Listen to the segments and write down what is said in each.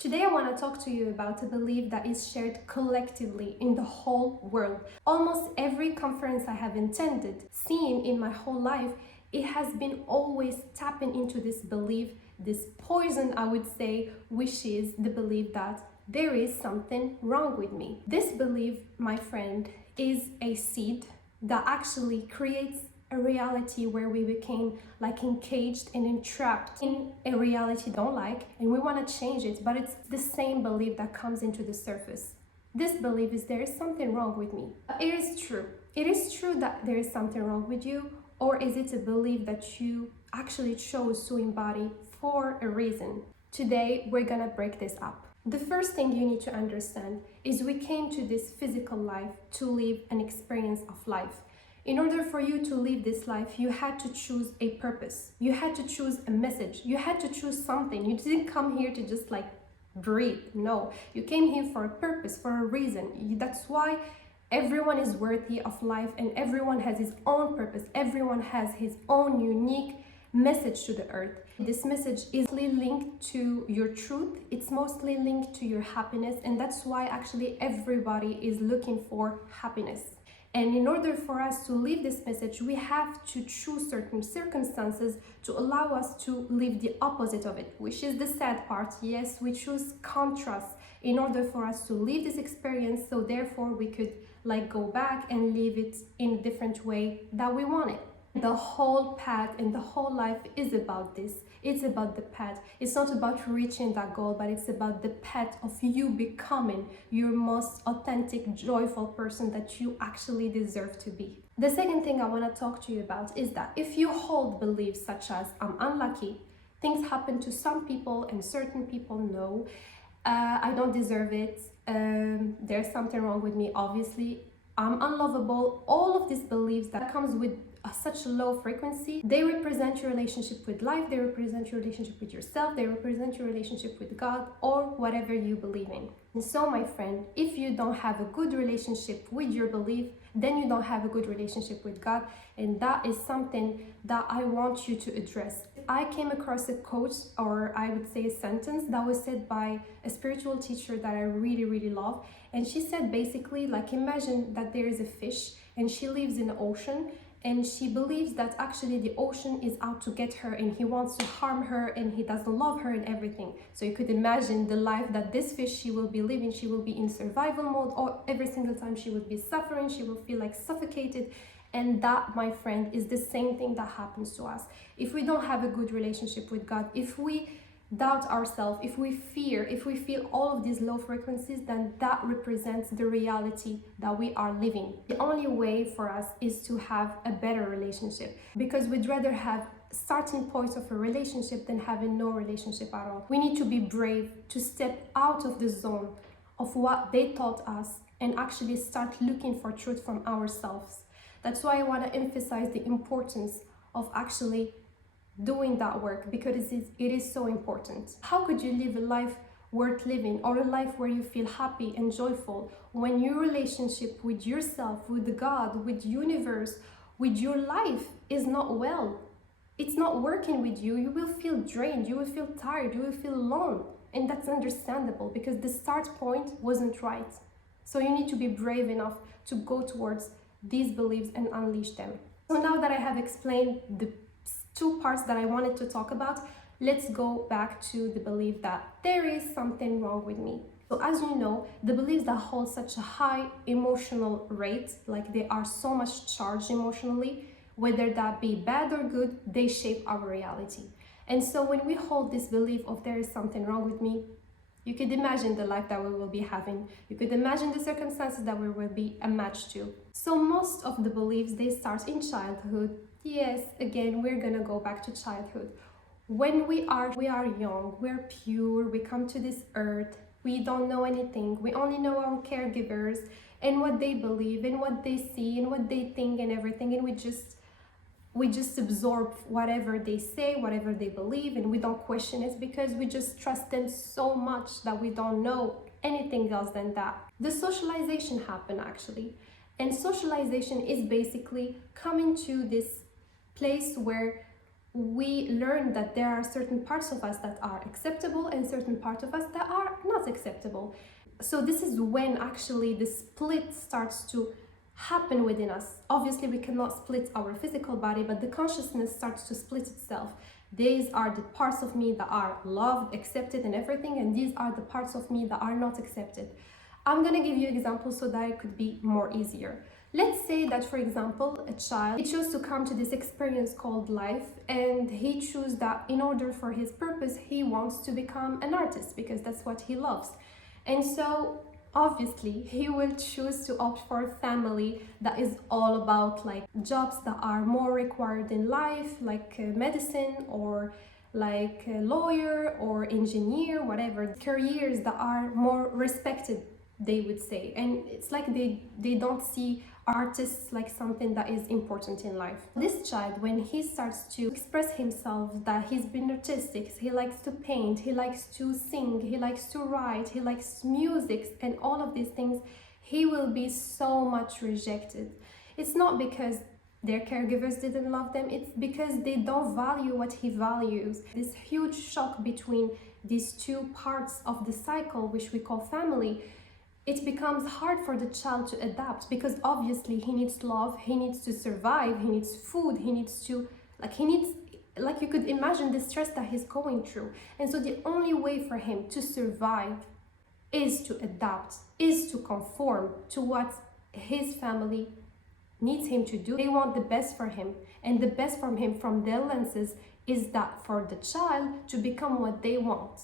Today I want to talk to you about a belief that is shared collectively in the whole world. Almost every conference I have attended, seen in my whole life, it has been always tapping into this belief, this poison I would say, which is the belief that there is something wrong with me. This belief, my friend, is a seed that actually creates a reality where we became like encaged and entrapped in a reality we don't like, and we want to change it, but it's the same belief that comes into the surface. This belief is there is something wrong with me. It is true. It is true that there is something wrong with you, or is it a belief that you actually chose to embody for a reason? Today, we're gonna break this up. The first thing you need to understand is we came to this physical life to live an experience of life. In order for you to live this life, you had to choose a purpose. You had to choose a message. You had to choose something. You didn't come here to just like breathe. No, you came here for a purpose, for a reason. That's why everyone is worthy of life and everyone has his own purpose. Everyone has his own unique message to the earth. This message is linked to your truth. It's mostly linked to your happiness, and that's why actually everybody is looking for happiness. And in order for us to live this message, we have to choose certain circumstances to allow us to live the opposite of it, which is the sad part. Yes, we choose contrast in order for us to live this experience, so therefore we could like go back and live it in a different way that we want it. The whole path and the whole life is about this. It's about the path. It's not about reaching that goal, but it's about the path of you becoming your most authentic, joyful person that you actually deserve to be. The second thing I want to talk to you about is that if you hold beliefs such as I'm unlucky, things happen to some people and certain people know, I don't deserve it, there's something wrong with me, obviously, I'm unlovable, all of these beliefs that comes with such a low frequency, they represent your relationship with life, they represent your relationship with yourself, they represent your relationship with God or whatever you believe in. And so my friend, if you don't have a good relationship with your belief, then you don't have a good relationship with God, and that is something that I want you to address. I came across a quote, or I would say a sentence that was said by a spiritual teacher that I really love, and she said basically like imagine that there is a fish and she lives in the ocean, and she believes that actually the ocean is out to get her and he wants to harm her and he doesn't love her and everything. So you could imagine the life that this fish she will be living. She will be in survival mode, or every single time she will be suffering, she will feel like suffocated. And that, my friend, is the same thing that happens to us. If we don't have a good relationship with God, if we doubt ourselves, if we fear, if we feel all of these low frequencies, then that represents the reality that we are living. The only way for us is to have a better relationship, because we'd rather have starting points of a relationship than having no relationship at all. We need to be brave to step out of the zone of what they taught us and actually start looking for truth from ourselves. That's why I want to emphasize the importance of actually doing that work, because it is so important. How could you live a life worth living, or a life where you feel happy and joyful, when your relationship with yourself, with God, with universe, with your life is not well? It's not working with you. You will feel drained, you will feel tired, you will feel alone, and that's understandable because the start point wasn't right. So you need to be brave enough to go towards these beliefs and unleash them. So now that I have explained the two parts that I wanted to talk about, let's go back to the belief that there is something wrong with me. So as you know, the beliefs that hold such a high emotional rate, like they are so much charged emotionally, whether that be bad or good, they shape our reality. And so when we hold this belief of there is something wrong with me, you could imagine the life that we will be having. You could imagine the circumstances that we will be a match to. So most of the beliefs, they start in childhood. Yes, again, we're gonna go back to childhood. When we are young, we're pure, we come to this earth, we don't know anything. We only know our caregivers and what they believe and what they see and what they think and everything, and we just absorb whatever they say, whatever they believe, and we don't question it because we just trust them so much that we don't know anything else than that. The socialization happened actually, and socialization is basically coming to this place where we learn that there are certain parts of us that are acceptable and certain parts of us that are not acceptable. So this is when actually the split starts to happen within us. Obviously, we cannot split our physical body, but the consciousness starts to split itself. These are the parts of me that are loved, accepted, and everything, and these are the parts of me that are not accepted. I'm gonna give you examples so that it could be more easier. Let's say that, for example, a child, he chose to come to this experience called life, and he chose that in order for his purpose, he wants to become an artist because that's what he loves. And so obviously he will choose to opt for a family that is all about like jobs that are more required in life, like medicine or like a lawyer or engineer, whatever, careers that are more respected, they would say. And it's like they don't see artists like something that is important in life. This child, when he starts to express himself that he's been artistic, he likes to paint, he likes to sing, he likes to write, he likes music and all of these things, he will be so much rejected. It's not because their caregivers didn't love them, it's because they don't value what he values. This huge shock between these two parts of the cycle, which we call family, it becomes hard for the child to adapt because obviously he needs love, he needs to survive, he needs food, he needs, like you could imagine the stress that he's going through. And so the only way for him to survive is to adapt, is to conform to what his family needs him to do. They want the best for him, and the best from him from their lenses is that for the child to become what they want.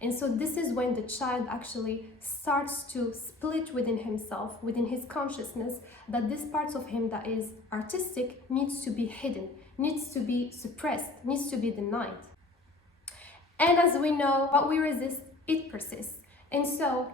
And so this is when the child actually starts to split within himself, within his consciousness, that this part of him that is artistic needs to be hidden, needs to be suppressed, needs to be denied. And as we know, what we resist, it persists. And so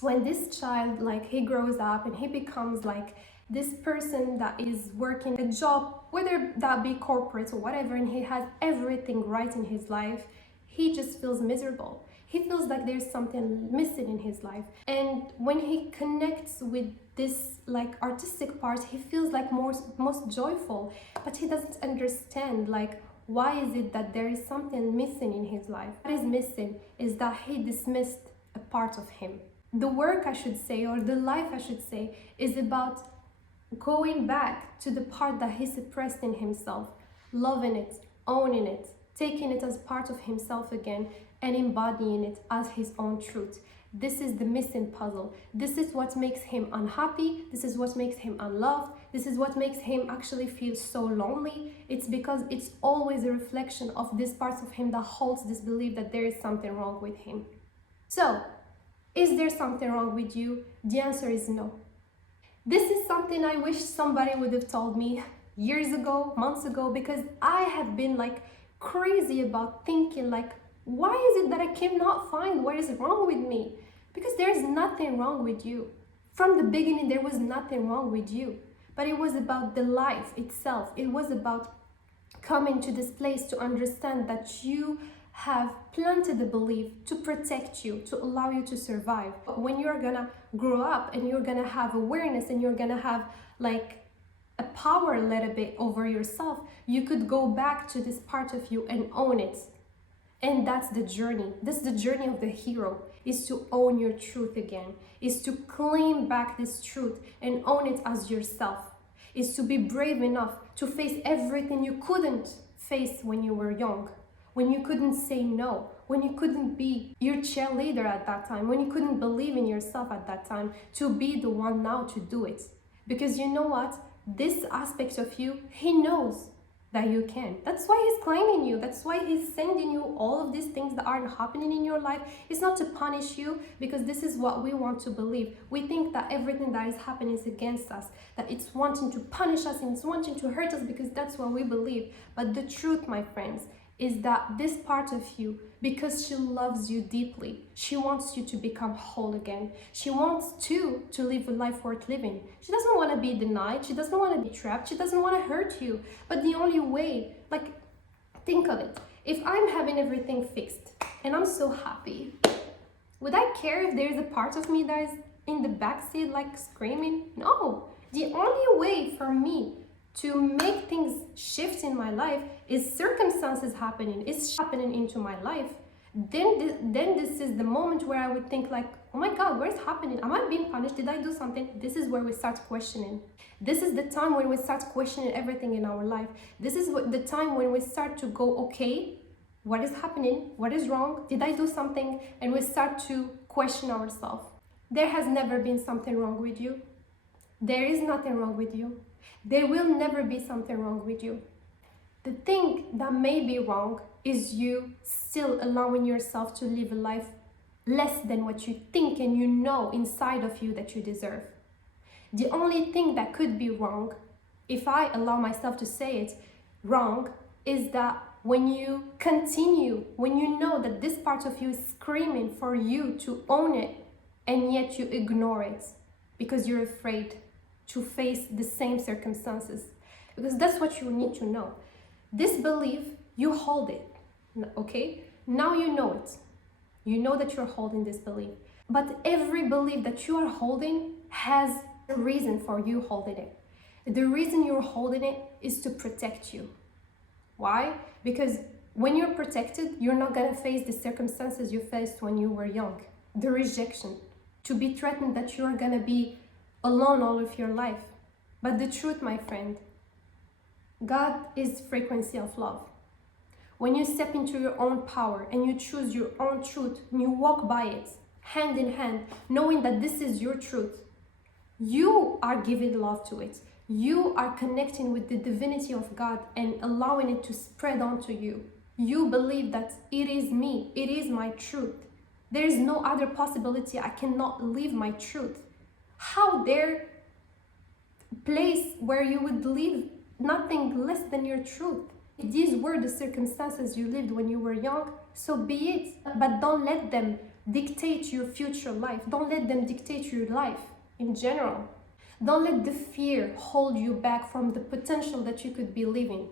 when this child, like he grows up and he becomes like this person that is working a job, whether that be corporate or whatever, and he has everything right in his life, he just feels miserable. He feels like there's something missing in his life. And when he connects with this like artistic part, he feels like most joyful, but he doesn't understand like why is it that there is something missing in his life. What is missing is that he dismissed a part of him. The work, I should say, or the life, I should say, is about going back to the part that he suppressed in himself, loving it, owning it, taking it as part of himself again and embodying it as his own truth. This is the missing puzzle. This is what makes him unhappy. This is what makes him unloved. This is what makes him actually feel so lonely. It's because it's always a reflection of this part of him that holds this belief that there is something wrong with him. So, is there something wrong with you? The answer is no. This is something I wish somebody would have told me years ago, months ago, because I have been like crazy about thinking like, why is it that I cannot find what is wrong with me? Because there's nothing wrong with you. From the beginning, there was nothing wrong with you, but it was about the life itself. It was about coming to this place to understand that you have planted a belief to protect you, to allow you to survive. When you're gonna grow up and you're gonna have awareness and you're gonna have like a power a little bit over yourself, you could go back to this part of you and own it. And that's the journey. That's the journey of the hero, is to own your truth again, is to claim back this truth and own it as yourself, is to be brave enough to face everything you couldn't face when you were young, when you couldn't say no, when you couldn't be your cheerleader at that time, when you couldn't believe in yourself at that time, to be the one now to do it. Because you know what? This aspect of you, he knows that you can. That's why he's claiming you. That's why he's sending you all of these things that aren't happening in your life. It's not to punish you, because this is what we want to believe. We think that everything that is happening is against us, that it's wanting to punish us and it's wanting to hurt us, because that's what we believe. But the truth, my friends, is that this part of you, because she loves you deeply, she wants you to become whole again. She wants to live a life worth living. She doesn't want to be denied. She doesn't want to be trapped. She doesn't want to hurt you. But the only way, like, think of it. If I'm having everything fixed and I'm so happy, would I care if there's a part of me that is in the backseat, like screaming? No. The only way for me to make things shift in my life is circumstances happening, it's happening into my life. Then this is the moment where I would think like, oh my God, what is happening? Am I being punished? Did I do something? This is where we start questioning. This is the time when we start questioning everything in our life. This is the time when we start to go, okay, what is happening? What is wrong? Did I do something? And we start to question ourselves. There has never been something wrong with you. There is nothing wrong with you. There will never be something wrong with you. The thing that may be wrong is you still allowing yourself to live a life less than what you think and you know inside of you that you deserve. The only thing that could be wrong, if I allow myself to say it, wrong, is that when you continue, when you know that this part of you is screaming for you to own it, and yet you ignore it because you're afraid to face the same circumstances. Because that's what you need to know. This belief, you hold it, okay? Now you know it. You know that you're holding this belief. But every belief that you are holding has a reason for you holding it. The reason you're holding it is to protect you. Why? Because when you're protected, you're not gonna face the circumstances you faced when you were young. The rejection, to be threatened that you're gonna be alone all of your life. But the truth, my friend, God is frequency of love. When you step into your own power and you choose your own truth and you walk by it, hand in hand, knowing that this is your truth, you are giving love to it. You are connecting with the divinity of God and allowing it to spread onto you. You believe that it is me, it is my truth. There is no other possibility. I cannot live my truth. How dare place where you would live nothing less than your truth? If these were the circumstances you lived when you were young, so be it. But don't let them dictate your future life. Don't let them dictate your life in general. Don't let the fear hold you back from the potential that you could be living.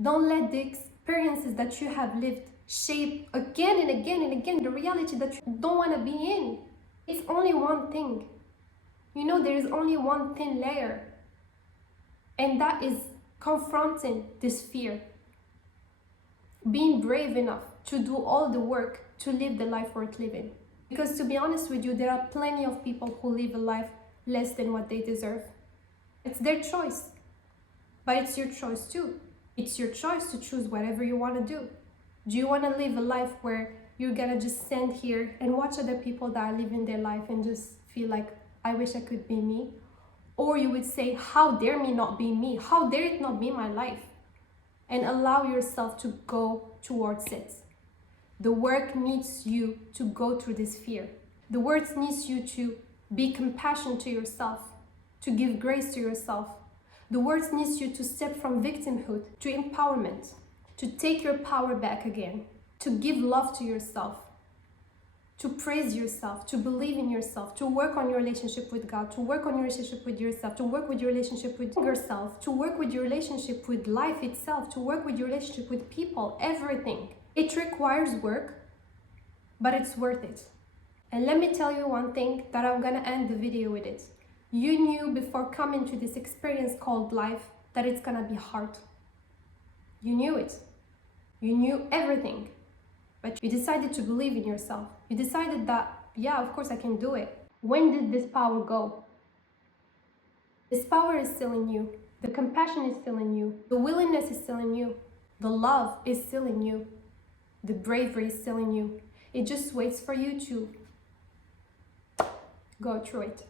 Don't let the experiences that you have lived shape again and again and again the reality that you don't want to be in. It's only one thing. You know, there is only one thin layer. And that is confronting this fear. Being brave enough to do all the work to live the life worth living. Because to be honest with you, there are plenty of people who live a life less than what they deserve. It's their choice. But it's your choice too. It's your choice to choose whatever you want to do. Do you want to live a life where you're gonna just stand here and watch other people that are living their life and just feel like, I wish I could be me? Or you would say, how dare me not be me? How dare it not be my life? And allow yourself to go towards it. The work needs you to go through this fear. The work needs you to be compassionate to yourself, to give grace to yourself. The work needs you to step from victimhood to empowerment, to take your power back again, to give love to yourself, to praise yourself, to believe in yourself, to work on your relationship with God, to work on your relationship with yourself, to work with your relationship with yourself, to work with your relationship with life itself, to work with your relationship with people, everything. It requires work, but it's worth it. And let me tell you one thing that I'm gonna end the video with it. You knew before coming to this experience called life that it's gonna be hard. You knew it. You knew everything. But you decided to believe in yourself. You decided that, yeah, of course I can do it. When did this power go? This power is still in you. The compassion is still in you. The willingness is still in you. The love is still in you. The bravery is still in you. It just waits for you to go through it.